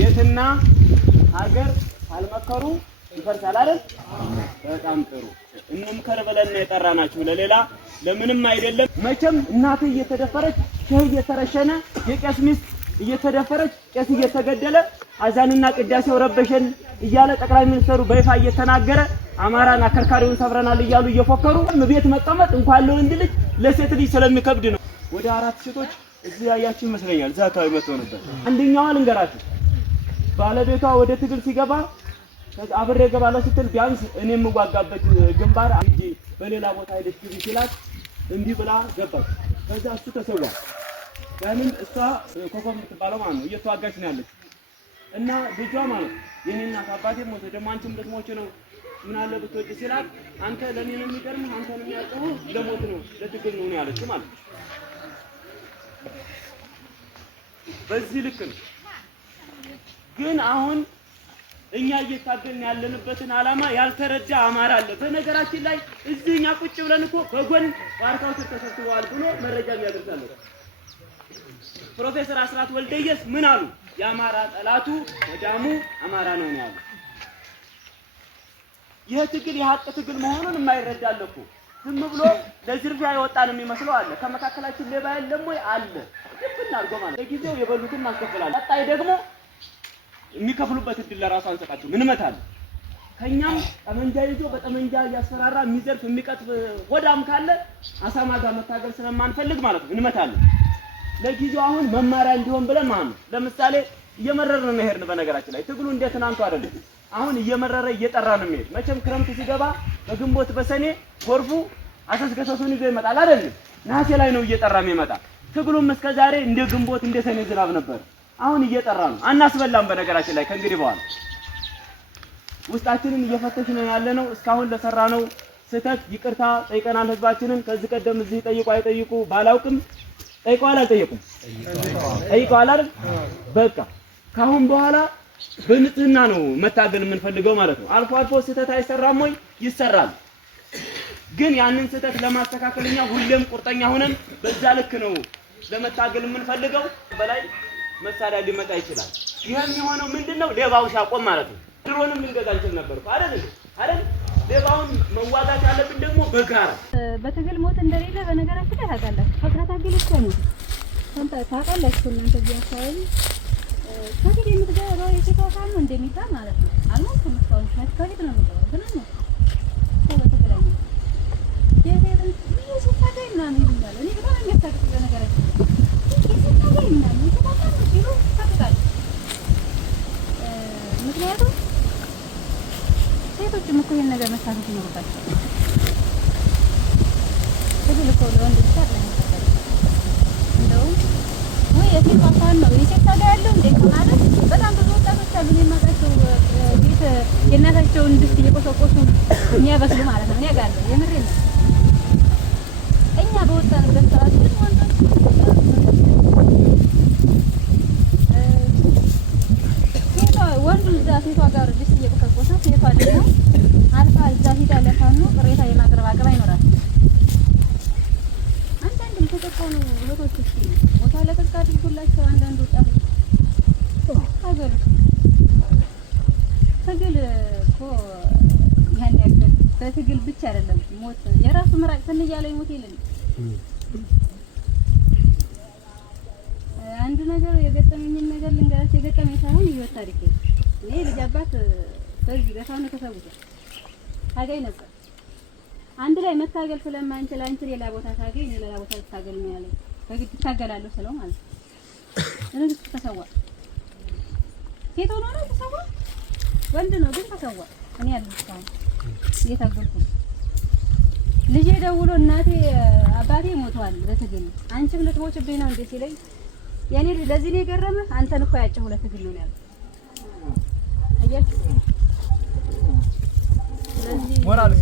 ቤትና ሀገር ካልመከሩ ይፈርሳል አይደል? በጣም ጥሩ እንምከር ብለን የጠራናችሁ ለሌላ ለምንም አይደለም። መቼም እናት እየተደፈረች ሸህ እየተረሸነ የቄስ ሚስት እየተደፈረች ቄስ እየተገደለ አዛንና ቅዳሴው ረበሸን እያለ ጠቅላይ ሚኒስትሩ በይፋ እየተናገረ አማራን አከርካሪውን ሰብረናል እያሉ እየፎከሩ ቤት መቀመጥ እንኳን ለወንድ ልጅ ለሴት ልጅ ስለሚከብድ ነው። ወደ 4 ሴቶች እዚህ ያያችሁ ይመስለኛል። እዛ አካባቢ መጥተው ነበር። አንደኛዋ ልንገራችሁ፣ ባለቤቷ ወደ ትግል ሲገባ አብሬ እገባለሁ ስትል ቢያንስ እኔ የምዋጋበት ግንባር እንጂ በሌላ ቦታ ሄደች ግቢ ሲላት እንቢ ብላ ገባች። ከዛ እሱ ተሰዋ። ያንን እሷ ኮኮብ የምትባለው ማለት ነው እየተዋጋች ነው ያለች እና ልጇ ማለት የኔ እናት አባቴ ሞተ ደግሞ አንቺም ልትሞቺ ነው ምን አለ ብትወጪ ሲላት አንተ ለኔ ነው የሚገርምህ አንተ ነው የሚያውቀው ለሞት ነው ለትግል ነው ያለች ማለት ነው። በዚህ ልክ ነው። ግን አሁን እኛ እየታገልን ያለንበትን ዓላማ ያልተረዳ አማራ አለ። በነገራችን ላይ እዚህኛ ቁጭ ብለን እኮ በጎን ዋርካው ተሰብስበዋል ብሎ መረጃ ያደርሳሉ። ፕሮፌሰር አስራት ወልደየስ ምን አሉ? የአማራ ጠላቱ ወዳሙ አማራ ነው ያሉ። ይህ ትግል የሀቅ ትግል መሆኑን የማይረዳል እኮ ዝም ብሎ ለዝርፊያ የወጣን የሚመስለው አለ። ከመካከላችን ሌባ የለም ወይ? አለ። ድብና አድርጎ ማለት ለጊዜው የበሉትን ማስከፈላል። ቀጣይ ደግሞ የሚከፍሉበት እድል ለራሱ አንሰጣቸው እንመታለን። ከኛም ጠመንጃ ይዞ በጠመንጃ እያስፈራራ የሚዘርፍ የሚቀጥፍ ወዳም ካለ አሳማ ጋር መታገል ስለማንፈልግ ማለት ነው እንመታለን። ለጊዜው አሁን መማሪያ እንዲሆን ብለን ማለት ነው። ለምሳሌ እየመረረን ነው ሄድን። በነገራችን ላይ ትግሉ እንደ ትናንቱ አይደለም። አሁን እየመረረ እየጠራ ነው የሚሄድ። መቼም ክረምት ሲገባ በግንቦት በሰኔ ጎርፉ አሰስገሰሱን ይዞ ይመጣል አይደል? ነሐሴ ላይ ነው እየጠራ የሚመጣ። ትግሉም እስከዛሬ እንደ ግንቦት እንደ ሰኔ ዝናብ ነበር። አሁን እየጠራ ነው። አናስበላም። በነገራችን ላይ ከእንግዲህ በኋላ ውስጣችንን እየፈተሽን ያለነው እስካሁን ለሰራነው ስህተት ይቅርታ ጠይቀናል ህዝባችንን። ከዚህ ቀደም እዚህ ጠይቁ አይጠይቁ ባላውቅም ጠይቀዋል አልጠየቁም? ጠይቀዋል አይደል? በቃ ካሁን በኋላ በንጽህና ነው መታገል የምንፈልገው ማለት ነው። አልፎ አልፎ ስህተት አይሰራም ወይ? ይሰራል። ግን ያንን ስህተት ለማስተካከልኛ ሁሌም ቁርጠኛ ሆነን በዛ ልክ ነው ለመታገል የምንፈልገው። በላይ መሳሪያ ሊመጣ ይችላል። ይሄም የሆነው ምንድነው? ሌባው ሲያቆም ማለት ነው። ድሮንም ልንገዛ እንችል ነበር አይደል? ሌባውን መዋጋት ያለብን ደግሞ በጋራ በትግል ሞት እንደሌለ በነገራችን ላይ ታውቃላችሁ። ፈጥራ ታግል እኮ ነው ታውቃላችሁ። እናንተ እዚህ አካባቢ ትግል የምትገባው የሴቷ ነው እንደሚባል ማለት ነው። አልሞትም እስካሁን ከፊት ነው የምገባው ግን ነው በትግል ነው የሴትን ይሱታገኝ ምናምን ይላል። እኔ በጣም የሚያሳቅቅ በነገራችን ላይ ይሱታገኝ ምናምን ይሱታገኝ ሲሉ ታውቃላችሁ። ምክንያቱም ሴቶችም እኮ ይሄን ነገር መሳተፍ ይኖርባቸዋል። ትግል እኮ ለወንድ ብቻ አይደለም የሚፈጠረው። እንደውም ወይ የሴት አፋን ነው የሴት ታዲያ ያለው እንዴ ማለት በጣም ብዙ ወጣቶች አሉ የማውቃቸው ቤት የእናታቸውን ድስት እየቆሰቆሱ የሚያበስሉ ማለት ነው። እኔ አውቃለሁ። የምሬን ነው። እኛ በወጣንበት ሰዓት ግን ወንዶች ወንዱ እዛ ሴቷ ጋር ድስት እየቆሰቆሰ ሴቷ ደግሞ አልፋ እዛ ሂዳ ለፋኑ ቅሬታ የማቅረብ አቅም አይኖራል። አንዳንድም ተጠቆኑ እህቶች እስኪ ቦታ ለቀቅ አድርጉላቸው። አንዳንድ ወጣቶች ሀገር ትግል እኮ ያን ያክል በትግል ብቻ አይደለም ሞት የራሱ ምራቅ ስንያለ ይሞት የለም። አንድ ነገር የገጠመኝን ነገር ልንገራችሁ። የገጠመኝ ሳይሆን ህይወት ታሪክ ነው። እኔ ልጅ አባት በዚህ በፋኑ ተሰውቷል። ታገኝ ነበር። አንድ ላይ መታገል ስለማንችል አንቺ ሌላ ቦታ ታገኝ እኔ ሌላ ቦታ ታገል ነው ያለኝ። በግድ ታገላለሁ ስለው ማለት ነው። እንግዲህ ተሰዋ። ሴት ሆኖ ነው ተሰዋ። ወንድ ነው ግን ተሰዋ። እኔ ያልኩት እየታገልኩ ልጄ ደውሎ እናቴ አባቴ ሞቷል በትግል አንቺም ልትሞችብኝ ነው እንዴ ሲለኝ ያኔ ለዚህ ነው የገረመህ አንተን እኮ ያጨው ለትግል ነው ያለው። አያችሁ ሞራል